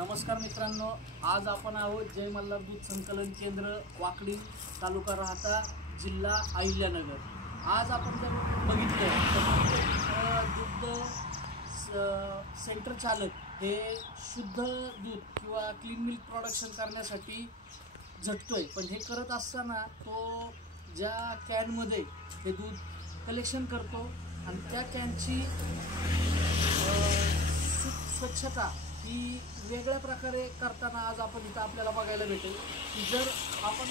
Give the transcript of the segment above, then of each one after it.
नमस्कार मित्रांनो, आज आपण आहोत जय मल्हार दूध संकलन केंद्र वाकडी, तालुका राहता, जिल्हा अहिल्यानगर। आज आपण जर बघितलं तर दुग्ध सेंटर चालक हे शुद्ध दूध किंवा क्लीन मिल्क प्रोडक्शन करण्यासाठी झटतोय, पण हे करत असताना तो ज्या कॅनमध्ये हे दूध कलेक्शन करतो आणि त्या कॅनची स्वच्छता ही वेगळ्या प्रकारे करताना आज आपण इथं आपल्याला बघायला भेटेल की जर आपण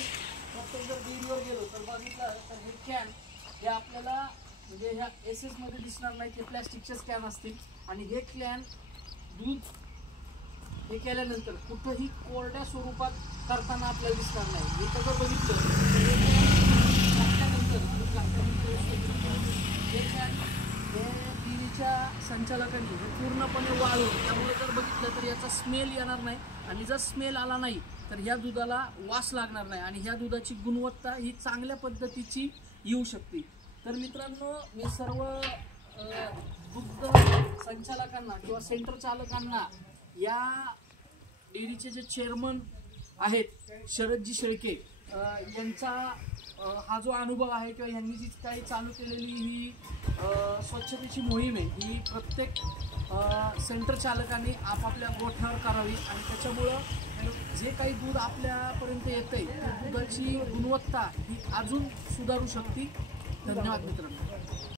प्रत्येक जर डेअरीवर गेलो तर बघितलं तर हे कॅन हे आपल्याला म्हणजे ह्या एसएसमध्ये दिसणार नाही, ते प्लॅस्टिकचेच कॅन असतील आणि हे कॅन दूध हे केल्यानंतर कुठंही कोरड्या स्वरूपात करताना आपल्याला दिसणार नाही। इथं जर बघितलं तर हे कॅन हे कॅन हे डेअरीच्या संचालकांनी हे पूर्णपणे वाळवून, त्यामुळे जर बघितलं तर याचा स्मेल येणार नाही आणि जर स्मेल आला नाही तर ह्या दुधाला वास लागणार नाही आणि ह्या दुधाची गुणवत्ता ही चांगल्या पद्धतीची येऊ शकते। तर मित्रांनो, मी सर्व दुग्ध संचालकांना किंवा सेंटर चालकांना या डेअरीचे जे चेअरमन आहेत शरदजी शेळके यांचा हा जो अनुभव आहे किंवा यांनी जी काही चालू केलेली ही स्वच्छतेची मोहीम आहे ही प्रत्येक सेंटर चालकांनी आपापल्या गोठ्यावर करावी आणि त्याच्यामुळं जे काही दूध आपल्यापर्यंत येतंय त्या दुधाची गुणवत्ता ही अजून सुधारू शकते। धन्यवाद मित्रांनो।